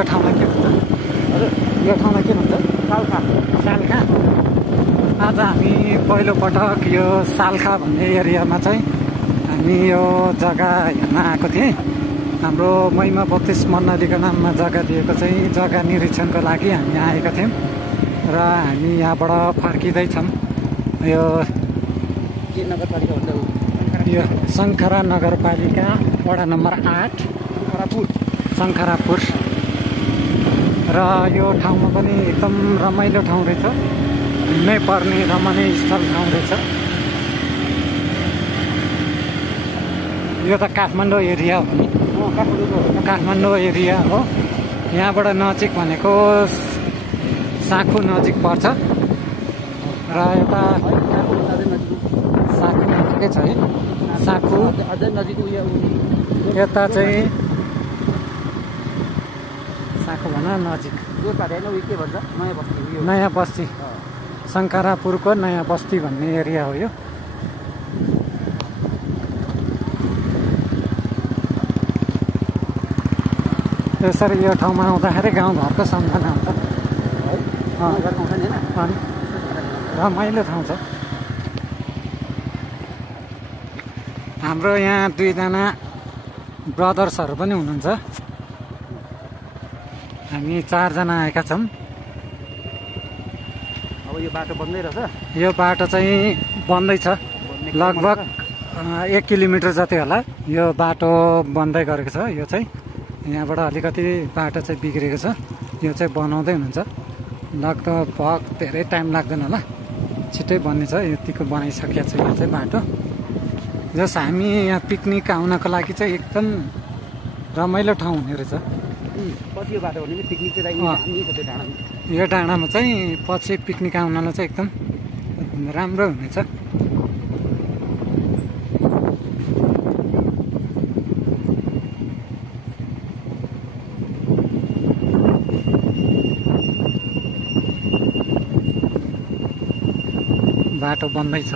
यो ठाउँलाई के भन्छ? यो ठाउँलाई के भन्छ? सालखा। आज हामी पहिलोपटक यो सालखा भन्ने एरियामा चाहिँ हामी यो जग्गा हेर्न आएको थिएँ। हाम्रो महिमा बत्तिस मण्डलीको नाममा जग्गा दिएको चाहिँ जग्गा निरीक्षणको लागि हामी आएका थियौँ र हामी यहाँबाट फर्किँदैछौँ। यो शङ्खरा नगरपालिका वडा नम्बर 8 शङ्खरापुर। र यो ठाउँमा पनि एकदम रमाइलो ठाउँ रहेछ, घुम्नै पर्ने रमणीय स्थल ठाउँ रहेछ। यो त काठमाडौँ एरिया हो नि, काठमाडौँ एरिया हो। यहाँबाट नजिक भनेको साँखु नजिक पर्छ र यता साँखु नजिकै छ है, साँखु यता चाहिँ साँखु भन नजिक नयाँ बस्ती, शङ्खरापुरको नयाँ बस्ती भन्ने एरिया हो यो। यसरी यो ठाउँमा आउँदाखेरि गाउँघरको सम्झना आउँछ। रमाइलो ठाउँ छ। हाम्रो यहाँ 2 जना ब्रदर्सहरू पनि हुनुहुन्छ। हामी 4 जना आएका छौँ। अब यो बाटो बन्दै रहेछ। यो बाटो चाहिँ बन्दैछ, लगभग 1 किलोमिटर जति होला यो बाटो बन्दै गरेको छ। यो चाहिँ यहाँबाट अलिकति बाटो चाहिँ बिग्रेको छ, यो चाहिँ बनाउँदै हुनुहुन्छ। लगभग धेरै टाइम लाग्दैन होला, छिट्टै बन्ने छ। यतिको बनाइसकेको छ यो चाहिँ बाटो। जस हामी यहाँ पिकनिक आउनको लागि चाहिँ एकदम रमाइलो ठाउँ हुने रहेछ। पछि यो बाटो भने पिकनिक चाहिँ यो डाँडामा चाहिँ पछि पिकनिक आउनलाई चाहिँ एकदम राम्रो हुनेछ। बाटो बन्दैछ।